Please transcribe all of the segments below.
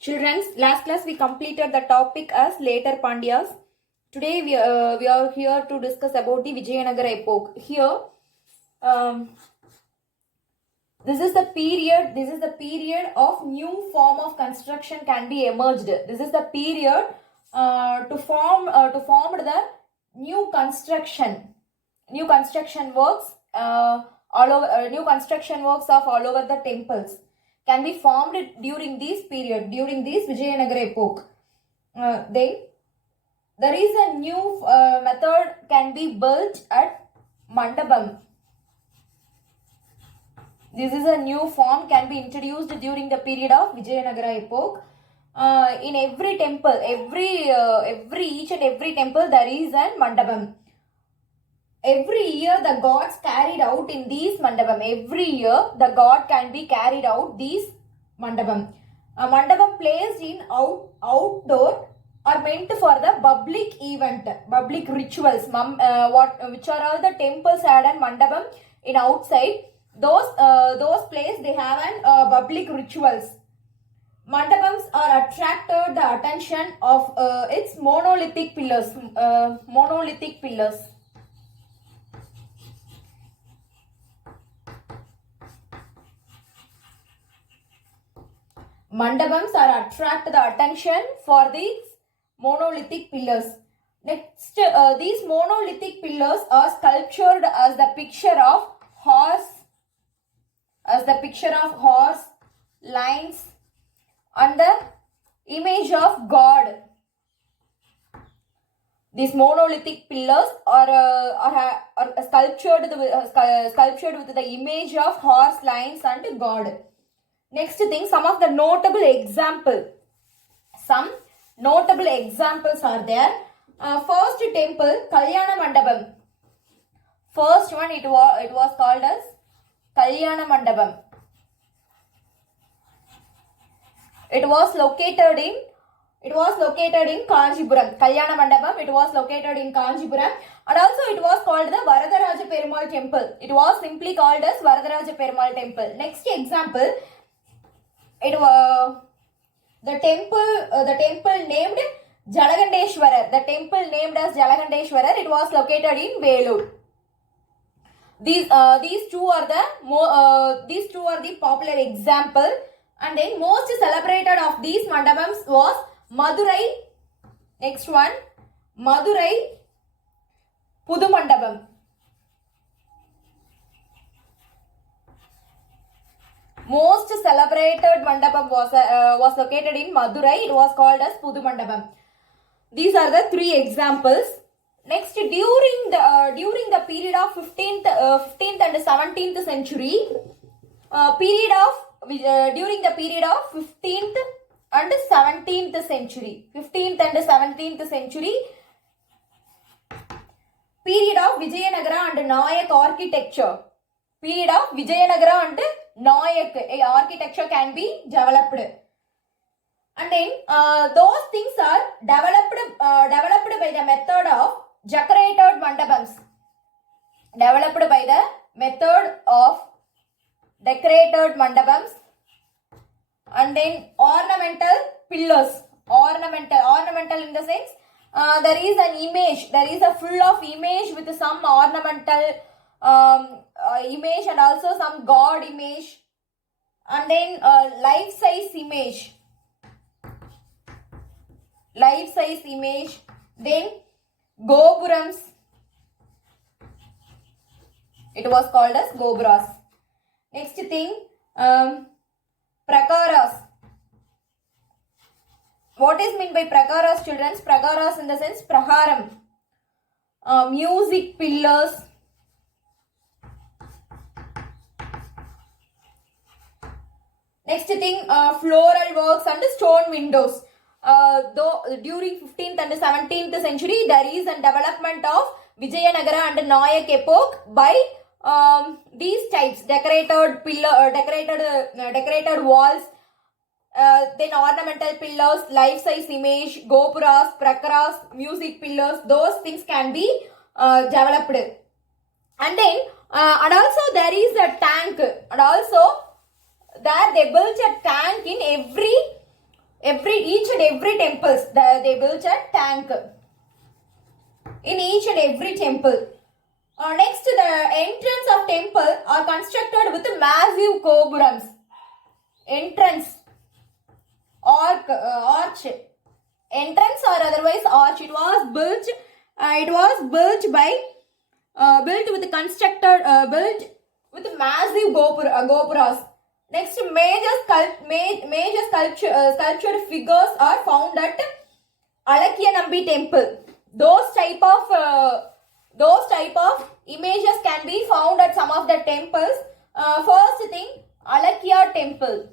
Children's, last class we completed the topic as later Pandyas. Today we are here to discuss about the Vijayanagara epoch. Here, this is the period of new form of construction can be emerged. This is the period to form the new construction works all over new construction works of all over the temples can be formed during this period, during this Vijayanagara epoch. Then there is a new method can be built at Mandapam. This is a new form can be introduced during the period of Vijayanagara epoch. In every temple, each and every temple there is a Mandapam. Every year the gods carried out in these mandapam. Every year the god can be carried out these mandapam. A mandapam placed in outdoor are meant for the public event, public rituals. Which are all the temples had and mandapam in outside. Those places they have an public rituals. Mandapams are attracted the attention of its monolithic pillars. Mandapams are attract the attention for these monolithic pillars. Next, these monolithic pillars are sculptured as the picture of horse, lines, and the image of God. These monolithic pillars are sculptured with the image of horse, lions, and God. Next thing, some notable examples are there. First temple, Kalyana Mandapam. First one, it was called as Kalyana Mandapam. It was located in Kanchipuram. Kalyana Mandapam, it was located in Kanchipuram, and also it was called the Varadaraja Perumal temple. It was simply called as Varadaraja Perumal temple. Next example, it was the temple named Jalagandeshwarar. The temple named as Jalagandeshwarar. It was located in Velur. These two are the popular example. And then most celebrated of these mandapams was Madurai. Next one, Madurai Pudu Mandapam. Most celebrated mandapam was located in Madurai. It was called as Pudu Mandapam. These are the three examples. Next, during the period of 15th and 17th century, during the period of 15th and 17th century, period of Vijayanagara and Nayak architecture. Period of Vijayanagara and Nayak architecture can be developed. And then those things are developed by the method of decorated mandapams. Developed by the method of decorated mandapams. And then ornamental pillars. Ornamental in the sense there is an image. There is a full of image with some ornamental image and also some god image, and then life size image, then gopurams. It was called as gopuras. Next thing, prakaras. What is meant by prakaras, children? Prakaras in the sense praharam, music pillars. Next thing, floral works and stone windows. Though during 15th and 17th century, there is a development of Vijayanagara and Nayak epoch by these types: decorated walls, then ornamental pillars, life-size image, gopuras, prakaras, music pillars. Those things can be developed. And then and also there is a tank, and also there they built a tank in each and every temples, they built a tank in each and every temple. Next, the entrance of temple are constructed with massive gopurams. Entrance, arch, entrance or otherwise arch. It was built. Built with massive gopuras. Next, major sculptured figures are found at Alakyanambi temple. Those type of images can be found at some of the temples. First thing, Alakya temple.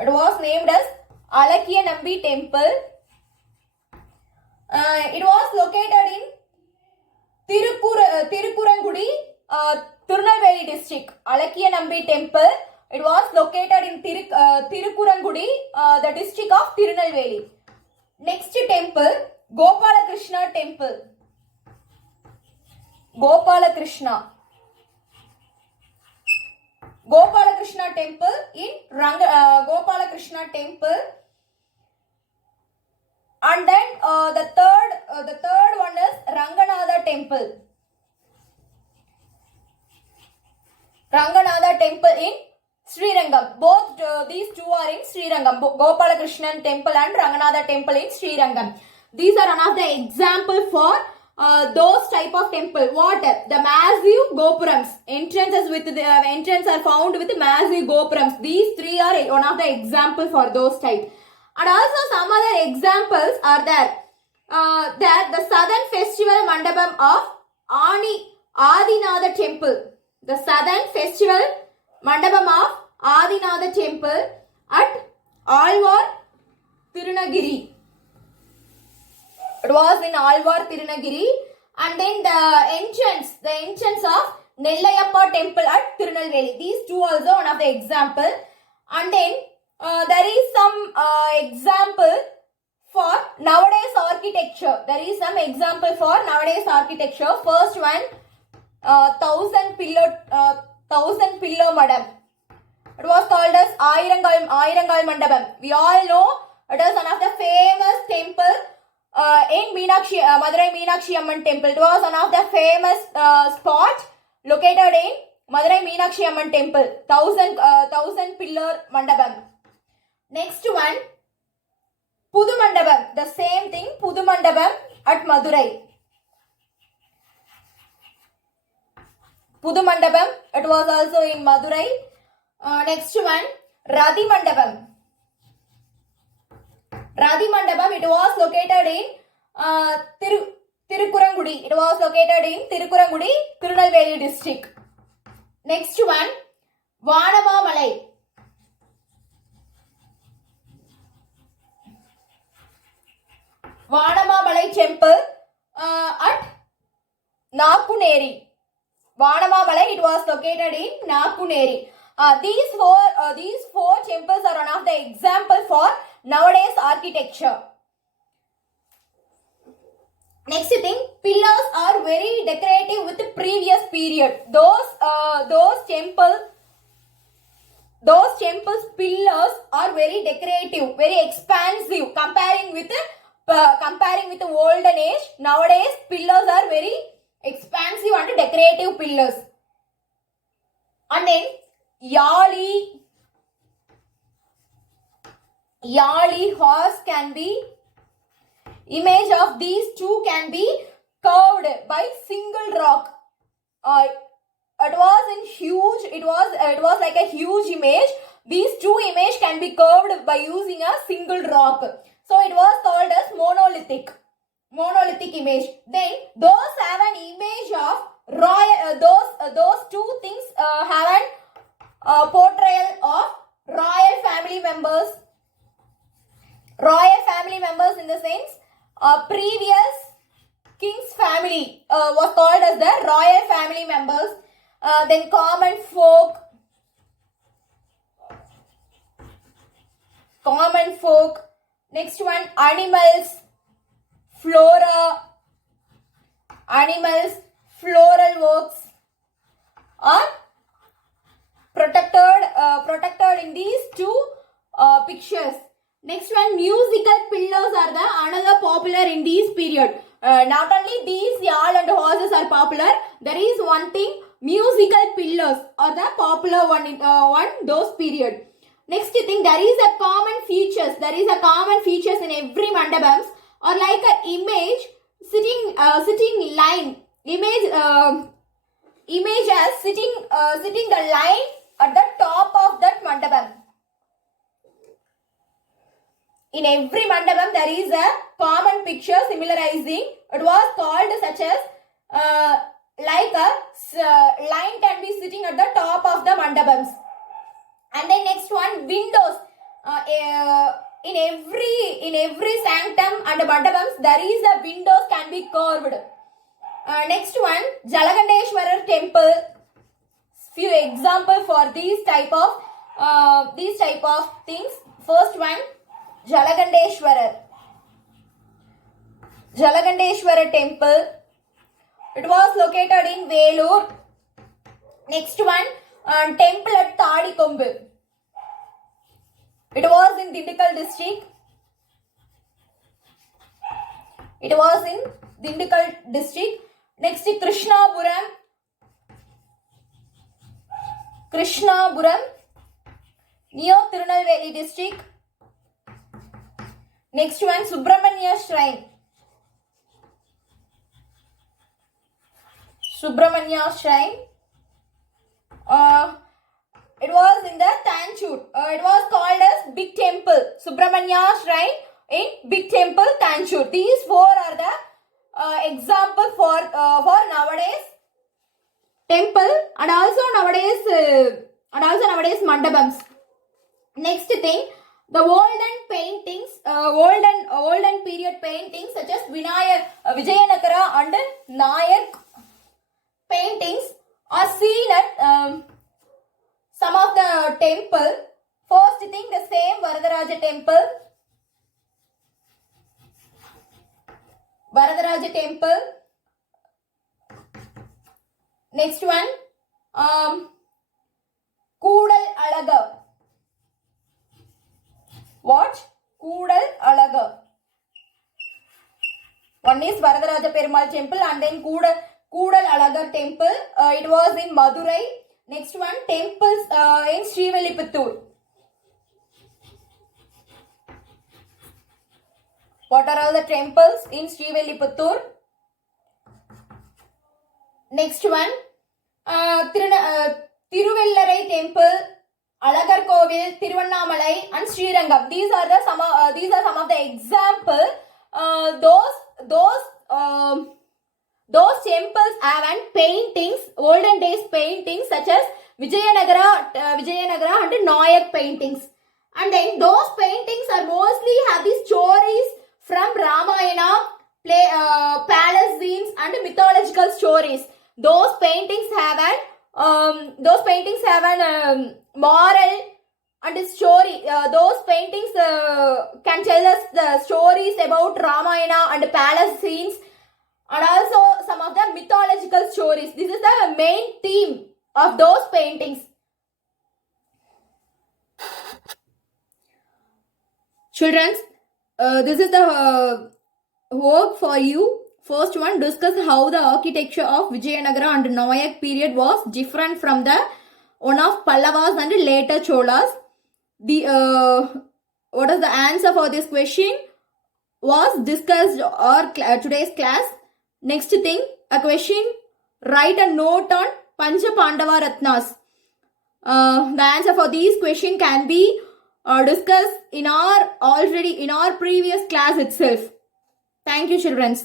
It was named as Alakyanambi temple. It was located in Tirukurangudi, Tirunelveli district. Alakyanambi temple. It was located in Tirukurangudi, the district of Tirunelveli. Next temple, Gopalakrishna temple. Gopalakrishna temple in Gopalakrishna temple. And then the third one is Ranganatha temple. Ranganatha temple in Srirangam. Both these two are in Srirangam. Gopalakrishnan temple and Ranganatha temple in Srirangam. These are one of the example for those type of temple. What? The massive gopurams. Entrance are found with massive gopurams. These three are one of the example for those type. And also some other examples are there. That the southern festival mandapam of Adinatha temple. The southern festival mandapam of Adinatha temple at Alvar Tirunagiri. It was in Alvar Tirunagiri. And then the entrance of Nellayappa temple at Tirunelveli. These two also one of the example. And then there is some example for nowadays architecture. First one, 1000 pillar madam. It was called as Ayirangal Mandapam. We all know it is one of the famous temple in Madurai Meenakshi Amman temple. It was one of the famous spot located in Madurai Meenakshi Amman temple. 1000 pillar mandapam. Next one, Pudu Mandapam. The same thing, Pudu Mandapam at Madurai. Pudu Mandapam, it was also in Madurai. Next one, Radhi Mandapam. Radhi Mandapam, it was located in Tirukurangudi. It was located in Tirukurangudi, Tirunelveli district. Next one, Vanamamalai. Vanamamalai temple at Nakuneri. Vanamamalai, it was located in Nakuneri. These four temples are one of the example for nowadays architecture. Next thing, pillars are very decorative with the previous period. Those temples pillars are very decorative, very expansive. Comparing with the olden age, nowadays pillars are very expansive and decorative pillars. And then Yali horse can be, image of these two can be curved by single rock. It was like a huge image. These two image can be curved by using a single rock. So it was called as monolithic image. Then those have an image of royal. Those two things have an portrayal of royal family members. Royal family members in the sense previous king's family was called as the royal family members. Then common folk. Next one, animals, flora, floral works are protected in these two pictures. Next one, musical pillars are the another popular in this period. Not only these yawl and horses are popular, there is one thing, musical pillars are the popular one in those period. Next thing, there is a common features. There is a common features in every mandapams, or like a image sitting line. Image as sitting the line at the top of that mandapam. In every mandapam there is a common picture similarizing. It was called such as like a line can be sitting at the top of the mandapams. And then next one, windows. In every sanctum and mandapams there is a windows can be curved. Next one, Jalagandeshwarar temple. Few examples for these type of things. First one, Jalagandeshwarar temple. It was located in Velur. Next one, temple at Tadikombu. It was in Dindigul district. Next, Krishnapuram near Tirunelveli district. Next one, Subramanya Shrine. It was in the Tanjore. It was called as Big Temple. Subramanya Shrine in Big Temple, Tanjore. These four are the example for nowadays temple and also nowadays mandapams. Next thing, the olden paintings, olden period paintings such as Vijayanagara and Nayak paintings are seen at some of the temple. First thing, the same Varadaraja temple. Next one, Koodal Alaga. What? Koodal Alaga. One is Varadaraja Perumal temple and then Koodal Alagar temple. It was in Madurai. Next one, temples in Srivilliputturu. What are all the temples in Srivilliputturu? Next one, Tiruvellarai temple, Alagar Kovil, Tiruvannamalai and Srirangam. These are some of the example. Those temples have paintings, olden days paintings such as Vijayanagara and Nayak paintings. And then those paintings are mostly have these stories from Ramayana, palace scenes and mythological stories. Those paintings have an moral and story. Those paintings can tell us the stories about Ramayana and palace scenes and also some of the mythological stories. This is the main theme of those paintings. Children, this is the work for you. First one, discuss how the architecture of Vijayanagara and Nayak period was different from the one of Pallavas and later Cholas. What is the answer for this question was discussed or today's class. Next thing, a question, write a note on Pancha Pandava Ratnas. The answer for these question can be discussed in our previous class itself. Thank you, children.